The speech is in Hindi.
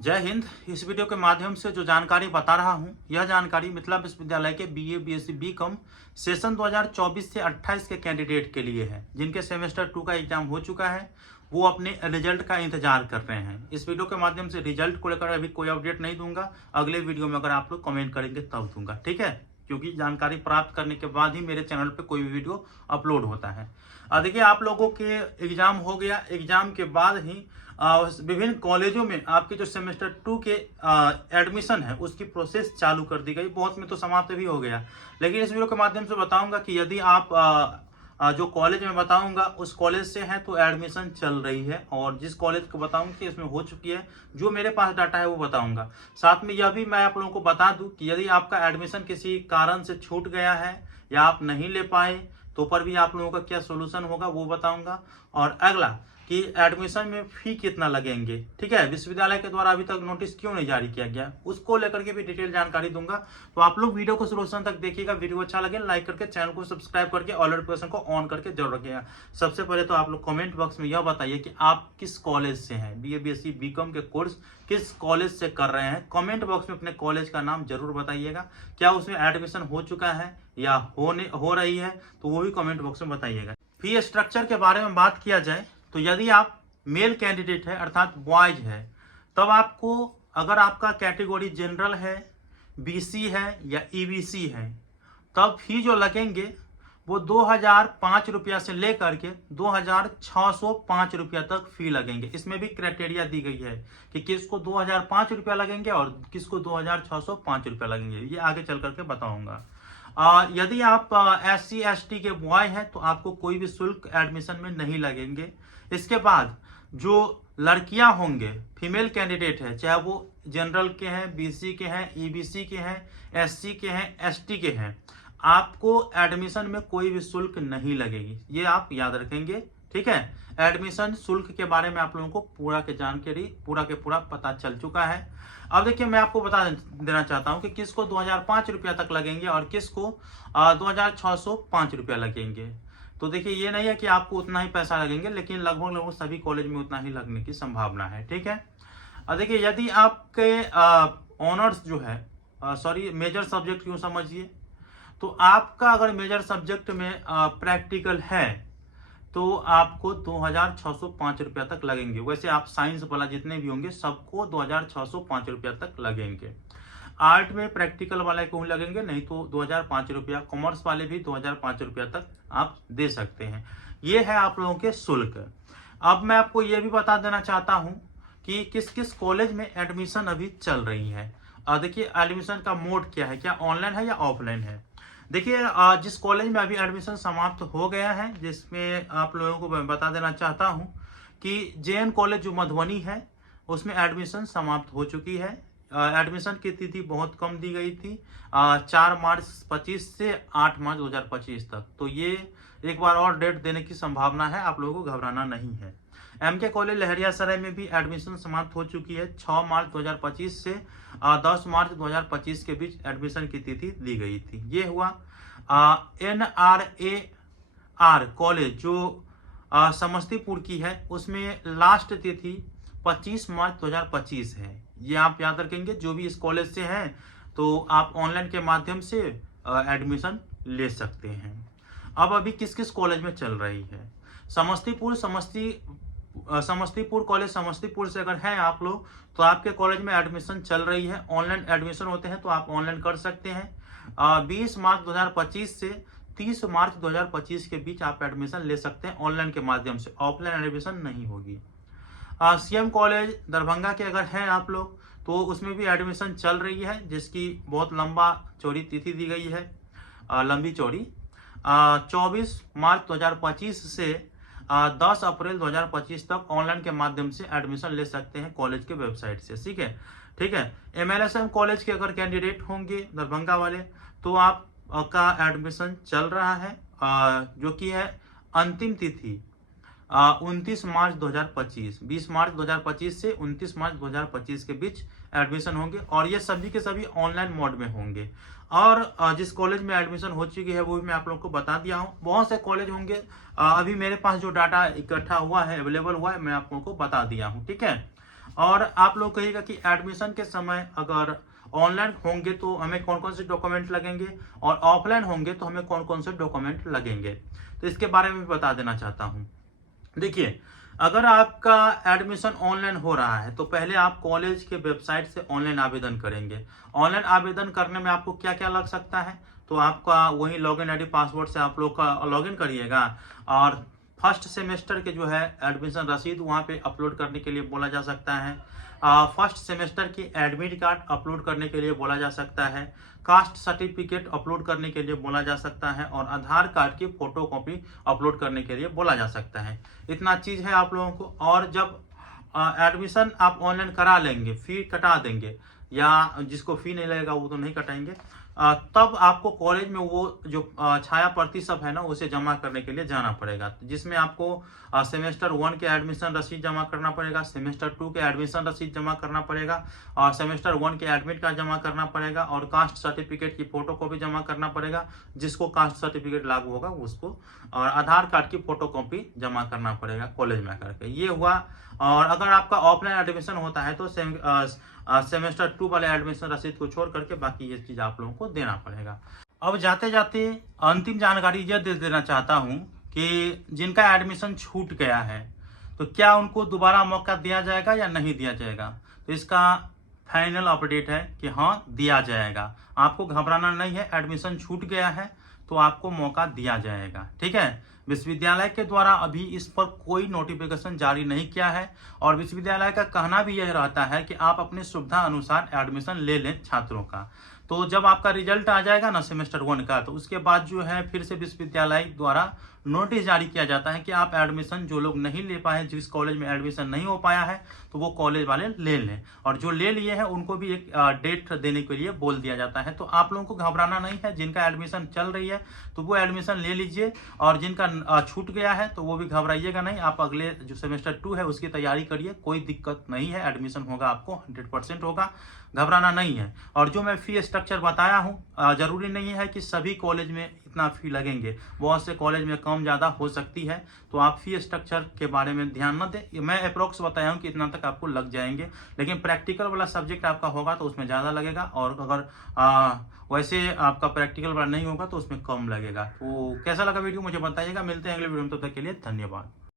जय हिंद। इस वीडियो के माध्यम से जो जानकारी बता रहा हूं, यह जानकारी मिथिला विश्वविद्यालय के बीए, बीएससी, बीकॉम सेशन 2024 से 28 के कैंडिडेट के लिए है, जिनके सेमेस्टर 2 का एग्जाम हो चुका है। वो अपने रिजल्ट का इंतजार कर रहे हैं। इस वीडियो के माध्यम से रिजल्ट को लेकर अभी कोई अपडेट नहीं दूंगा। अगले वीडियो में अगर आप लोग कमेंट करेंगे तब दूंगा, ठीक है, क्योंकि जानकारी प्राप्त करने के बाद ही मेरे चैनल पे कोई भी वीडियो अपलोड होता है। देखिए, आप लोगों के एग्जाम हो गया। एग्जाम के बाद ही विभिन्न कॉलेजों में आपके जो सेमेस्टर 2 के एडमिशन है उसकी प्रोसेस चालू कर दी गई। बहुत में तो समाप्त भी हो गया, लेकिन इस वीडियो के माध्यम से बताऊंगा कि यदि आप जो कॉलेज में बताऊंगा उस कॉलेज से हैं तो एडमिशन चल रही है, और जिस कॉलेज को बताऊंगा कि इसमें हो चुकी है, जो मेरे पास डाटा है वो बताऊंगा। साथ में यह भी मैं आप लोगों को बता दूं कि यदि आपका एडमिशन किसी कारण से छूट गया है या आप नहीं ले पाए तो पर भी आप लोगों का क्या सोल्यूशन होगा वो बताऊंगा। और अगला कि एडमिशन में फी कितना लगेंगे, ठीक है, विश्वविद्यालय के द्वारा अभी तक नोटिस क्यों नहीं जारी किया गया, उसको लेकर के भी डिटेल जानकारी दूंगा। तो आप लोग वीडियो को शुरू से अंत तक देखिएगा। वीडियो अच्छा लगे लाइक करके चैनल को सब्सक्राइब करके ऑल नोटिफिकेशन को ऑन करके जरूर रखिएगा। सबसे पहले तो आप लोग कमेंट बॉक्स में यह बताइए कि आप किस कॉलेज से हैं, बीए, बीएससी, बीकॉम के कोर्स किस कॉलेज से कर रहे हैं। कमेंट बॉक्स में अपने कॉलेज का नाम जरूर बताइएगा। क्या उसमें एडमिशन हो चुका है या हो रही है, तो वो भी कमेंट बॉक्स में बताइएगा। फी स्ट्रक्चर के बारे में बात किया जाए तो यदि आप मेल कैंडिडेट है अर्थात बॉयज है, तब आपको, अगर आपका कैटेगरी जनरल है, बीसी है या ईबीसी है, तब फी जो लगेंगे वो 2005 रुपया से लेकर के 2605 रुपया तक फी लगेंगे। इसमें भी क्राइटेरिया दी गई है कि किसको 2005 रुपया लगेंगे और किसको 2605 रुपया लगेंगे। ये आगे चल करके बताऊंगा। यदि आप SC ST के बॉय हैं तो आपको कोई भी शुल्क एडमिशन में नहीं लगेंगे। इसके बाद जो लड़कियां होंगे, फीमेल कैंडिडेट है, चाहे वो जनरल के हैं, बीसी के हैं, ईबीसी के हैं, एससी के हैं, एसटी के हैं, आपको एडमिशन में कोई भी शुल्क नहीं लगेगी। ये आप याद रखेंगे, ठीक है। एडमिशन शुल्क के बारे में आप लोगों को पूरा के जानकारी पूरा के पूरा पता चल चुका है। अब देखिए, मैं आपको बता देना चाहता हूं कि किसको 2005 रुपया तक लगेंगे और किसको 2605 रुपया लगेंगे। तो देखिए, ये नहीं है कि आपको उतना ही पैसा लगेंगे, लेकिन लगभग सभी कॉलेज में उतना ही लगने की संभावना है, ठीक है। देखिए, यदि आपके ऑनर्स जो है, सॉरी, मेजर सब्जेक्ट क्यों समझिए, तो आपका अगर मेजर सब्जेक्ट में प्रैक्टिकल है तो आपको 2605 रुपया तक लगेंगे। वैसे आप साइंस वाला जितने भी होंगे सबको 2605 रुपया तक लगेंगे। आर्ट में प्रैक्टिकल वाले को लगेंगे नहीं तो 2005 रुपया, कॉमर्स वाले भी 2005 रुपया तक आप दे सकते हैं। ये है आप लोगों के शुल्क। अब मैं आपको ये भी बता देना चाहता हूं कि किस किस कॉलेज में एडमिशन अभी चल रही है। देखिए, एडमिशन का मोड क्या है, क्या ऑनलाइन है या ऑफलाइन है। देखिए, जिस कॉलेज में अभी एडमिशन समाप्त हो गया है, जिसमें आप लोगों को मैं बता देना चाहता हूं कि JN कॉलेज जो मधुबनी है उसमें एडमिशन समाप्त हो चुकी है। एडमिशन की तिथि बहुत कम दी गई थी, 4 मार्च 25 से 8 मार्च 2025 तक। तो ये एक बार और डेट देने की संभावना है, आप लोगों को घबराना नहीं है। MK कॉलेज लहरियासराय में भी एडमिशन समाप्त हो चुकी है। 6 मार्च 2025 से 10 मार्च 2025 के बीच एडमिशन की तिथि दी गई थी। ये हुआ। NRAR कॉलेज जो समस्तीपुर की है उसमें लास्ट तिथि 25 मार्च 2025 है। ये आप याद रखेंगे। जो भी इस कॉलेज से हैं तो आप ऑनलाइन के माध्यम से एडमिशन ले सकते हैं। अब अभी किस किस कॉलेज में चल रही है। समस्तीपुर कॉलेज, समस्तीपुर से अगर हैं आप लोग तो आपके कॉलेज में एडमिशन चल रही है। ऑनलाइन एडमिशन होते हैं तो आप ऑनलाइन कर सकते हैं। 20 मार्च 2025 से 30 मार्च 2025 के बीच आप एडमिशन ले सकते हैं ऑनलाइन के माध्यम से। ऑफलाइन एडमिशन नहीं होगी। CM कॉलेज दरभंगा के अगर हैं आप लोग तो उसमें भी एडमिशन चल रही है, जिसकी बहुत लंबा चौड़ी तिथि दी गई है, लंबी चौड़ी। 24 मार्च 2025 से 10 अप्रैल 2025 तक ऑनलाइन के माध्यम से एडमिशन ले सकते हैं कॉलेज के वेबसाइट से, ठीक है। MLSM कॉलेज के अगर कैंडिडेट होंगे दरभंगा वाले तो आपका एडमिशन चल रहा है, जो कि है अंतिम तिथि 29 मार्च 2025, 20 मार्च 2025 से 29 मार्च 2025 के बीच एडमिशन होंगे, और ये सभी के सभी ऑनलाइन मोड में होंगे। और जिस कॉलेज में एडमिशन हो चुकी है वो भी मैं आप लोगों को बता दिया हूँ। बहुत से कॉलेज होंगे, अभी मेरे पास जो डाटा इकट्ठा हुआ है, अवेलेबल हुआ है, मैं आप लोगों को बता दिया हूँ, ठीक है। और आप लोग कहिएगा कि एडमिशन के समय अगर ऑनलाइन होंगे तो हमें कौन कौन से डॉक्यूमेंट लगेंगे और ऑफलाइन होंगे तो हमें कौन कौन से डॉक्यूमेंट लगेंगे, तो इसके बारे में भी बता देना चाहता हूं। देखिए, अगर आपका एडमिशन ऑनलाइन हो रहा है तो पहले आप कॉलेज के वेबसाइट से ऑनलाइन आवेदन करेंगे। ऑनलाइन आवेदन करने में आपको क्या क्या लग सकता है, तो आपका वही लॉगिन आईडी पासवर्ड से आप लोग का लॉगिन करिएगा और फर्स्ट सेमेस्टर के जो है एडमिशन रसीद वहाँ पे अपलोड करने के लिए बोला जा सकता है। फर्स्ट सेमेस्टर की एडमिट कार्ड अपलोड करने के लिए बोला जा सकता है। कास्ट सर्टिफिकेट अपलोड करने के लिए बोला जा सकता है और आधार कार्ड की फोटो कॉपी अपलोड करने के लिए बोला जा सकता है। इतना चीज़ है आप लोगों को। और जब एडमिशन आप ऑनलाइन करा लेंगे, फी कटा देंगे, या जिसको फी नहीं लगेगा वो तो नहीं कटाएंगे, तब आपको कॉलेज में वो जो छाया प्रति सब है ना उसे जमा करने के लिए जाना पड़ेगा, जिसमें आपको सेमेस्टर 1 के एडमिशन रसीद जमा करना पड़ेगा, सेमेस्टर 2 के एडमिशन रसीद जमा करना पड़ेगा और सेमेस्टर 1 के एडमिट कार्ड जमा करना पड़ेगा और कास्ट सर्टिफिकेट की फोटो कॉपी जमा करना पड़ेगा, जिसको कास्ट सर्टिफिकेट लागू होगा उसको, और आधार कार्ड की फोटो कॉपी जमा करना पड़ेगा कॉलेज में आकर के। ये हुआ। और अगर आपका ऑफलाइन एडमिशन होता है तो सेमेस्टर 2 वाले एडमिशन रसीद को छोड़ करके बाकी ये चीज आप लोगों को देना पड़ेगा। अब जाते जाते अंतिम जानकारी यह दे देना चाहता हूं कि जिनका एडमिशन छूट गया है तो क्या उनको दोबारा मौका दिया जाएगा या नहीं दिया जाएगा, तो इसका फाइनल अपडेट है कि हाँ, दिया जाएगा। आपको घबराना नहीं है, एडमिशन छूट गया है तो आपको मौका दिया जाएगा। ठीक है, विश्वविद्यालय के द्वारा अभी इस पर कोई नोटिफिकेशन जारी नहीं किया है और विश्वविद्यालय का कहना भी यह रहता है कि आप अपनी सुविधा अनुसार एडमिशन ले लें छात्रों का। तो जब आपका रिजल्ट आ जाएगा ना सेमेस्टर 1 का, तो उसके बाद जो है फिर से विश्वविद्यालय द्वारा नोटिस जारी किया जाता है कि आप एडमिशन, जो लोग नहीं ले पाए, जिस कॉलेज में एडमिशन नहीं हो पाया है, तो वो कॉलेज वाले ले लें, और जो ले लिए हैं उनको भी एक डेट देने के लिए बोल दिया जाता है। तो आप लोगों को घबराना नहीं है, जिनका एडमिशन चल रही है तो वो एडमिशन ले लीजिए, और जिनका छूट गया है तो वो भी घबराइएगा नहीं। आप अगले जो सेमेस्टर 2 है उसकी तैयारी करिए, कोई दिक्कत नहीं है, एडमिशन होगा, आपको 100% होगा, घबराना नहीं है। और जो मैं फी स्ट्रक्चर बताया हूँ, जरूरी नहीं है कि सभी कॉलेज में इतना फी लगेंगे, बहुत से कॉलेज में कम ज़्यादा हो सकती है, तो आप फी स्ट्रक्चर के बारे में ध्यान न दें। मैं अप्रोक्स बताया हूँ कि इतना तक आपको लग जाएंगे, लेकिन प्रैक्टिकल वाला सब्जेक्ट आपका होगा तो उसमें ज़्यादा लगेगा, और अगर वैसे आपका प्रैक्टिकल वाला नहीं होगा तो उसमें कम लगेगा। तो कैसा लगा वीडियो मुझे बताइएगा। मिलते हैं अगले वीडियो में, तब तक के लिए धन्यवाद।